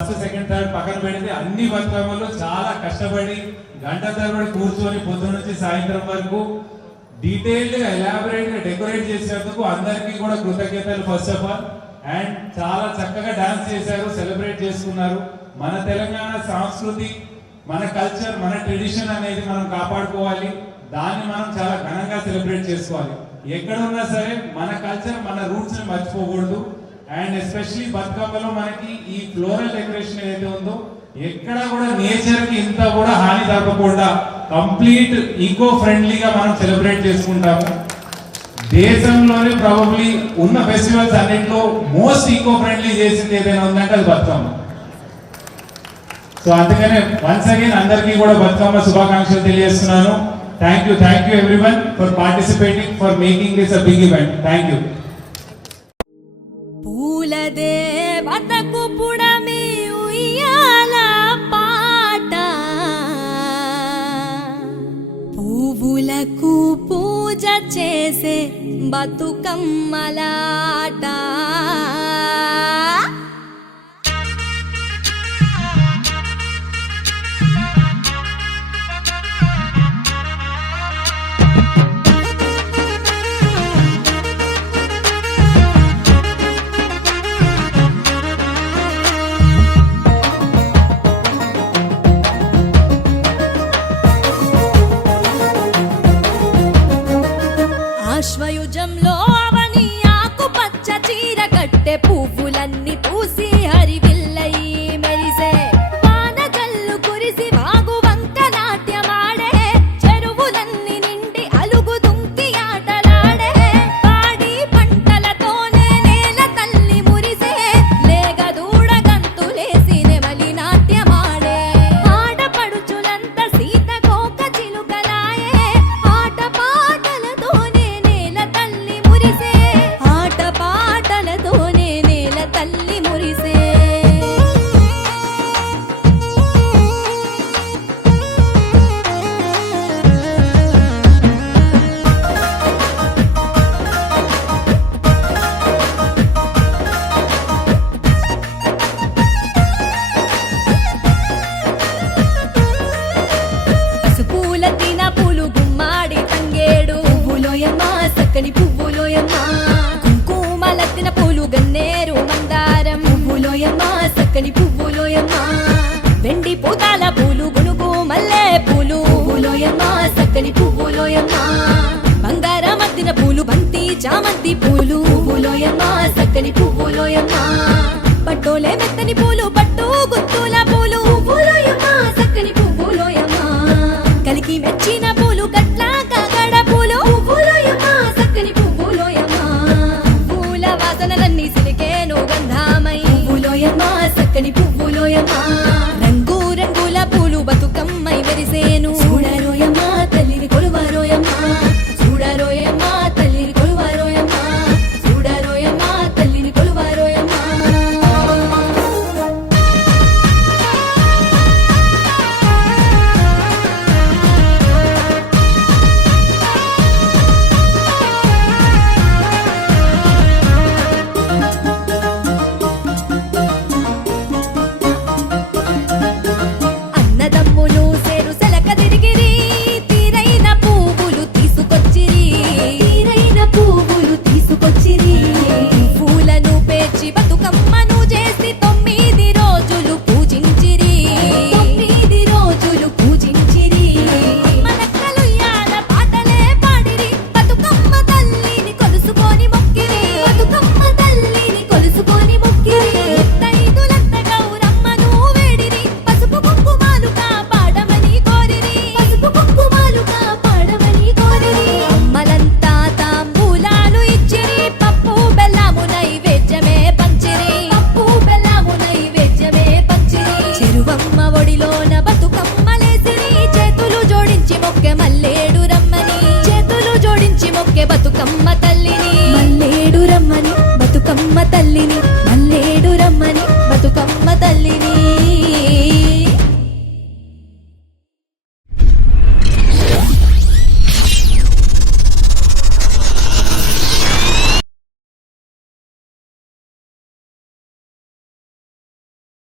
First second third పక్కన పెడితే అన్ని బతుకమ్మలు చాలా కష్టపడి గంట తరబడి కూర్చొని పొద్దున నుంచి సాయంత్రం వరకు డీటెయిల్డ్గా ఎలాబరేట్గా డెకరేట్ చేసినందుకు అందరికీ కూడా కృతజ్ఞతలు ఫస్ట్ ఆఫ్ ఆల్ అండ్ చాలా చక్కగా డాన్స్ చేశారు సెలబ్రేట్ చేసుకున్నారు. మన తెలంగాణ సంస్కృతి మన కల్చర్ మన ట్రెడిషన్ అనేది మనం కాపాడుకోవాలి. దాన్ని మనం చాలా ఘనంగా సెలబ్రేట్ చేసుకోవాలి. ఎక్కడ ఉన్నా సరే మన కల్చర్ మన రూట్స్ని మర్చిపోకూడదు. అండ్ ఎస్పెషలీ బతుకమ్మలో మనకి ఈ ఫ్లోరల్ డెకరేషన్ ఏదైతే ఉందో ఎక్కడ కూడా నేచర్కి ఇంత కూడా హాని తగ్గకుండా కంప్లీట్ ఈకో ఫ్రెండ్లీగా మనం సెలబ్రేట్ చేసుకుంటాము. దేశంలోనే ప్రాబబ్లీ ఉన్న ఫెస్టివల్స్ అన్నింటిలో మోస్ట్ ఈకో ఫ్రెండ్లీ చేసింది ఏదైనా ఉందంటే అది బతుకమ్మ. సో అందుకనే వన్స్ అగైన్ అందరికీ కూడా బతుకమ్మ శుభాకాంక్షలు తెలియజేస్తున్నాను. Thank you thank you everyone for participating for making this a big event thank you పువ్వులకు పూజ చేసే బతుకమ్మలాట. అశ్వయుజంలో అవని ఆకుపచ్చ చీర కట్టె పువ్వు సక్కని పువ్వులోయమ్మా కుంకుమల తిన పూలు గన్నేరు మందారం పువ్వులోయమ్మా సక్కని పువ్వులోయమ్మా వెండి పూతాల పూలు గునుగు మల్లె పూలు. పువ్వులోయమ్మా సక్కని పువ్వులోయమ్మా బంగారం అద్దిన పూలు బంతి చామంతి పూలు. పువ్వులోయమ్మా సక్కని పువ్వులోయమ్మా పట్టోలే మెత్తని పూలు ఒడిలోన బతుకమ్మలేసిరి చేతులు జోడించి మొక్కె మల్లేడు రమ్మని. చేతులు జోడించి మొక్కె బతుకమ్మ తల్లిని. మల్లేడు రమ్మని బతుకమ్మ తల్లిని.